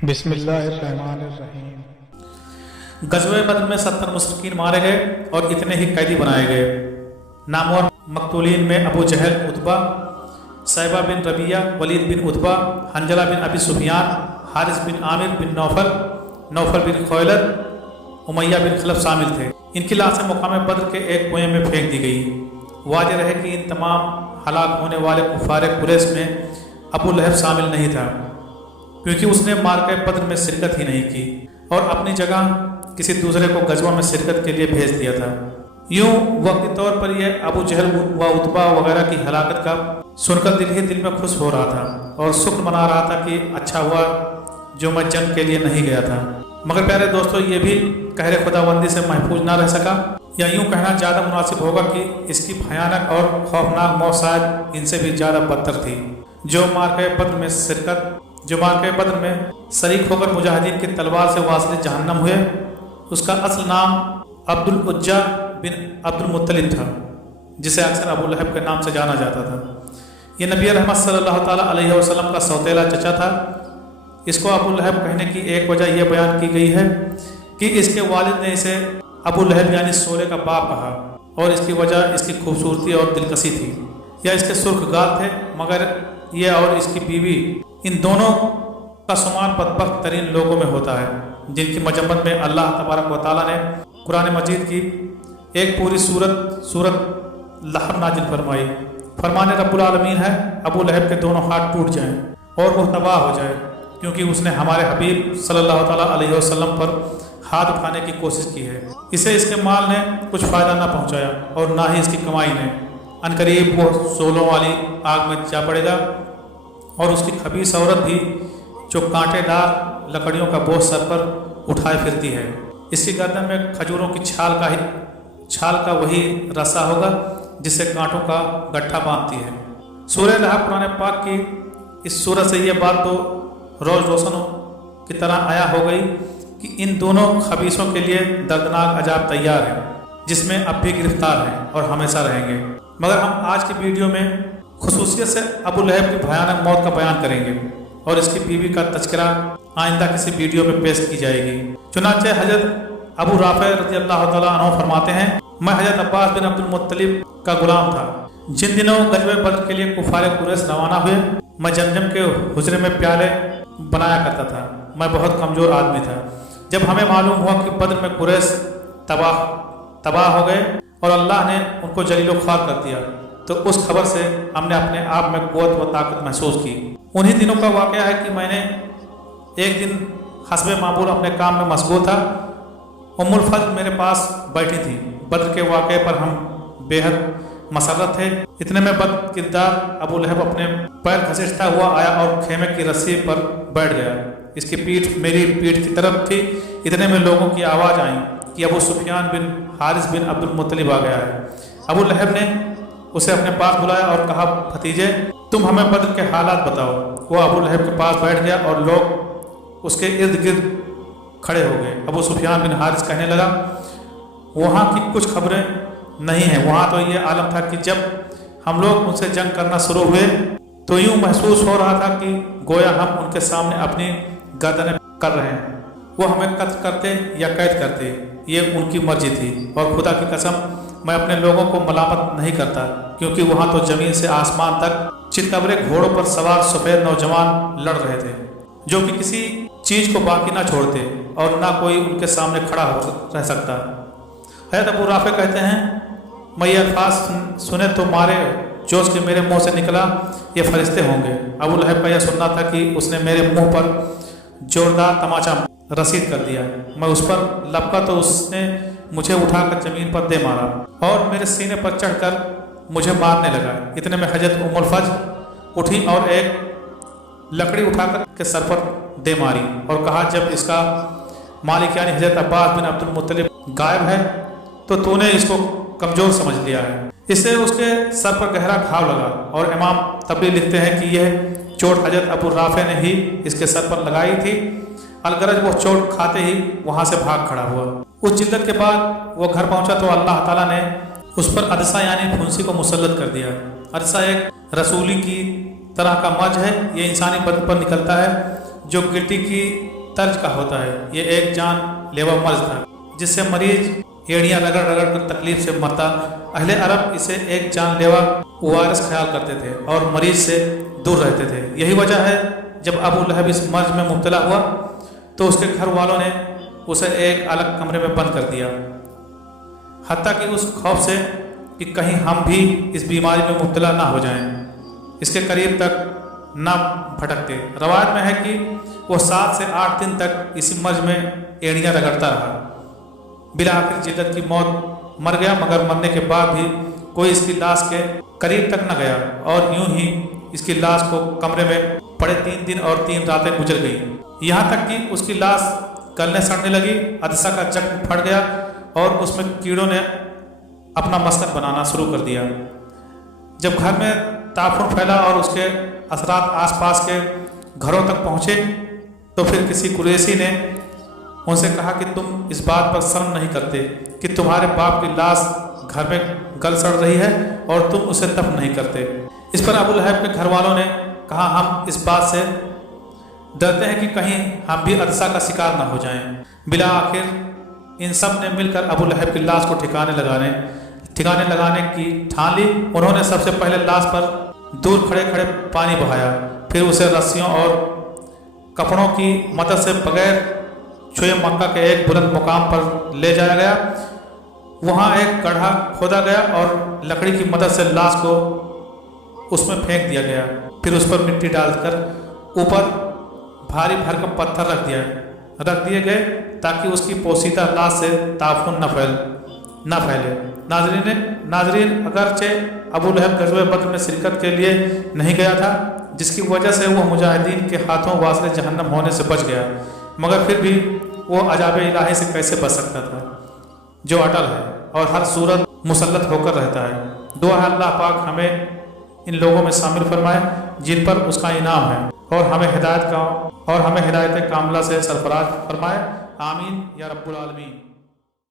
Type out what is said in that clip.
बिस्मिल्लाहिर्रहमानिर्रहीम। ग़ज़वे बद्र में 70 मुशरिकीन मारे गए और इतने ही कैदी बनाए गए। नामवर मक़तूलीन में अबू जहल, उतबा, सैबा बिन रबिया, वलीद बिन उतबा, हंजला बिन अबी सुफियान, हारिस बिन आमिर बिन नौफल, नौफल बिन खौलद, उमैया बिन खलफ शामिल थे। इनकी लाशें मुकाम बद्र के एक कुएं में फेंक दी गई। वाज़ेह रहे कि इन तमाम हलाक होने वाले कुफ़ार कुरैश में अबू लहब शामिल नहीं था, क्योंकि उसने मारके बद्र में शिरकत ही नहीं की और अपनी जगह किसी दूसरे को गज़वा में शिरकत के लिए भेज दिया था। यूं वक्ती तौर पर यह अबू जहल व उतबा वगैरह की हलाकत का सुनकर दिल में खुश हो रहा था और शुक्र मना रहा था कि अच्छा हुआ जो मैं जंग के लिए नहीं गया था। मगर प्यारे दोस्तों, ये भी कहरे खुदाबंदी से महफूज ना रह सका, या यूं कहना ज़्यादा मुनासिब होगा कि इसकी भयानक और खौफनाक मौत शायद इनसे भी ज़्यादा बदतर थी। जो मारके बद्र में शरीक होकर मुजाहिदीन की तलवार से वासिल जहन्नम हुए, उसका असल नाम अब्दुल उज्जा बिन अब्दुल मुत्तलिब था, जिसे अक्सर अबू लहब के नाम से जाना जाता था। ये नबी रहमत सल्लल्लाहु ताला अलैहि वसल्लम का सौतेला चचा था। इसको अबू लहब कहने की एक वजह यह बयान की गई है कि इसके वालिद ने इसे अबू लहब यानी सोले का बाप कहा, और इसकी वजह इसकी खूबसूरती और दिलकशी थी, या इसके सुर्ख गाल थे। मगर ये और इसकी बीवी इन दोनों का शुमार बदबख्त तरीन लोगों में होता है, जिनकी मजम्मत में अल्लाह तबारक व तआला ने कुरान मजीद की एक पूरी सूरत लहब नाजिल फरमाई। फरमाने रब्बुल आलमीन है, अबू लहब के दोनों हाथ टूट जाएं और वह तबाह हो जाए, क्योंकि उसने हमारे हबीब सल्लल्लाहु ताला अलैहि वसल्लम पर हाथ उठाने की कोशिश की है। इसे इसके माल ने कुछ फ़ायदा ना पहुँचाया और ना ही इसकी कमाई ने। अनकरीब वो सोलों वाली आग में जा पड़ेगा, और उसकी खबीस औरत भी जो कांटेदार लकड़ियों का बोझ सर पर उठाए फिरती है। इसकी गर्दन में खजूरों की छाल का वही रस्सा होगा जिससे कांटों का गट्ठा बांधती है। सूरह लहब कुरान पाक की इस सूरत से यह बात तो रोशन की तरह आया हो गई कि इन दोनों खबीसों के लिए दर्दनाक अजाब तैयार है, जिसमें अब भी गिरफ्तार हैं और हमेशा रहेंगे। मगर हम आज की वीडियो में खुसूसियत से अबू लहब की भयानक मौत का बयान करेंगे और इसकी बीवी का तज़किरा आइंदा किसी वीडियो में पेश की जाएगी। चुनांचे हजरत अबू राफ़े रज़ियल्लाहु तआला अन्हु फरमाते हैं, मैं हजरत अब्बास बिन अब्दुल मुत्तलिब का गुलाम था। जिन दिनों ग़ज़वे बद्र के लिए कुफ़ार कुरैश रवाना हुए, मैं जमजम के हुजरे में प्याले बनाया करता था। मैं बहुत कमज़ोर आदमी था। जब हमें मालूम हुआ कि बद्र में कुरैश तबाह हो गए और अल्लाह ने उनको जलीलो ख्वार कर दिया, तो उस खबर से हमने अपने आप में क़ुव्वत व ताकत महसूस की। उन्हीं दिनों का वाक़या है कि मैंने एक दिन हस्बे मामूल अपने काम में मशगूल था। उम्मुल फज़ल मेरे पास बैठी थी। बद्र के वाक़े पर हम बेहद मसर्रत थे। इतने में बद किरदार अबू लहब अपने पैर घसीटता हुआ आया और खेमे की रस्सी पर बैठ गया। इसकी पीठ मेरी पीठ की तरफ थी। इतने में लोगों की आवाज़ आई कि अबू सुफियान बिन हारिस बिन अब्दुल मुत्तलिब आ गया है। अबू लहब ने उसे अपने पास बुलाया और कहा, भतीजे तुम हमें बद्र के हालात बताओ। वो अबू लहब के पास बैठ गया और लोग उसके इर्द गिर्द खड़े हो गए। अबू सुफियान बिन हारिस कहने लगा, वहाँ की कुछ खबरें नहीं हैं। वहाँ तो ये आलम था कि जब हम लोग उनसे जंग करना शुरू हुए तो यूँ महसूस हो रहा था कि गोया हम उनके सामने अपनी गर्दनें कर रहे हैं। वो हमें कत्ल करते या कैद करते, ये उनकी मर्जी थी। और खुदा की कसम मैं अपने लोगों को मलामत नहीं करता, क्योंकि वहाँ तो ज़मीन से आसमान तक चितकबरे घोड़ों पर सवार सफ़ेद नौजवान लड़ रहे थे, जो कि किसी चीज़ को बाकी ना छोड़ते और ना कोई उनके सामने खड़ा रह सकता। हज़रत अबू राफ़े कहते हैं, मैं ये अल्फाज सुने तो मारे जोश के मेरे मुंह से निकला, ये फरिश्ते होंगे। अबू लहब का यह सुनना था कि उसने मेरे मुंह पर जोरदार तमाचा रसीद कर दिया। मैं उस पर लपका तो उसने मुझे उठाकर ज़मीन पर दे मारा और मेरे सीने पर चढ़कर मुझे मारने लगा। इतने में हजरत उम्मुल फज़ल उठी और एक लकड़ी उठाकर के सर पर दे मारी और कहा, जब इसका मालिक यानी हजरत अब्बास बिन अब्दुल मुत्तलिब गायब है तो तूने इसको कमज़ोर समझ लिया है। इससे उसके सर पर गहरा घाव लगा और इमाम तबरी लिखते हैं कि यह चोट हजरत अबू राफ़े ने ही इसके सर पर लगाई थी। अलगरज वो चोट खाते ही वहाँ से भाग खड़ा हुआ। उस जिल्लत के बाद वो घर पहुँचा तो अल्लाह ताला ने उस पर अदसा यानी फुंसी को मुसल्लत कर दिया। अदसा एक रसूली की तरह का मज है। ये इंसानी बदन पर निकलता है जो गिट्टी की तर्ज का होता है। ये एक जानलेवा मर्ज था जिससे मरीज एड़ियां रगड़ रगड़ कर तकलीफ से मरता। अहले अरब इसे एक जानलेवा वायरस ख्याल करते थे और मरीज से दूर रहते थे। यही वजह है जब अबू लहब इस मर्ज में मुब्तला हुआ तो उसके घर वालों ने उसे एक अलग कमरे में बंद कर दिया, हत्ता कि उस खौफ से कि कहीं हम भी इस बीमारी में मुब्तला ना हो जाएं, इसके करीब तक ना भटकते। रवायत में है कि वो 7 से 8 दिन तक इसी मर्ज में एड़ियां रगड़ता रहा। बिला आखिर जिल्लत की मौत मर गया, मगर मरने के बाद भी कोई इसकी लाश के करीब तक न गया और यूं ही इसकी लाश को कमरे में पड़े 3 दिन और 3 रातें गुजर गई। यहाँ तक कि उसकी लाश गलने सड़ने लगी, अदसा का जख्म फट गया और उसमें कीड़ों ने अपना मस्कन बनाना शुरू कर दिया। जब घर में ताफुन फैला और उसके असरात आसपास के घरों तक पहुँचे तो फिर किसी कुरैशी ने उनसे कहा कि तुम इस बात पर शर्म नहीं करते कि तुम्हारे बाप की लाश घर में गल सड़ रही है और तुम उसे दफन नहीं करते। इस पर अबू लहब के घर वालों ने कहा, हम इस बात से डरते हैं कि कहीं हम भी अदसा का शिकार न हो जाएं। बिला आखिर इन सब ने मिलकर अबू लहब की लाश को ठिकाने लगाने की ठान ली। उन्होंने सबसे पहले लाश पर दूर खड़े खड़े पानी बहाया, फिर उसे रस्सियों और कपड़ों की मदद से बगैर छुए मक्का के एक बुलंद मुकाम पर ले जाया गया। वहाँ एक गड्ढा खोदा गया और लकड़ी की मदद से लाश को उसमें फेंक दिया गया। फिर उस पर मिट्टी डालकर ऊपर भारी भरकम पत्थर रख दिए गए ताकि उसकी पोसीदा लाश से ताफुन न फैले। नाजरीन अगरचे अबू लहब ग़ज़वे बद्र में शिरकत के लिए नहीं गया था, जिसकी वजह से वह मुजाहिदीन के हाथों वासिले जहन्नम होने से बच गया, मगर फिर भी वो अजाब इलाही से कैसे बच सकता था जो अटल है और हर सूरत मुसल्लत होकर रहता है। दुआ है अल्लाह पाक हमें इन लोगों में शामिल फरमाए जिन पर उसका इनाम है और हमें हिदायत कामिला से सरफराज फरमाए। आमीन या रब्बुल आलमीन।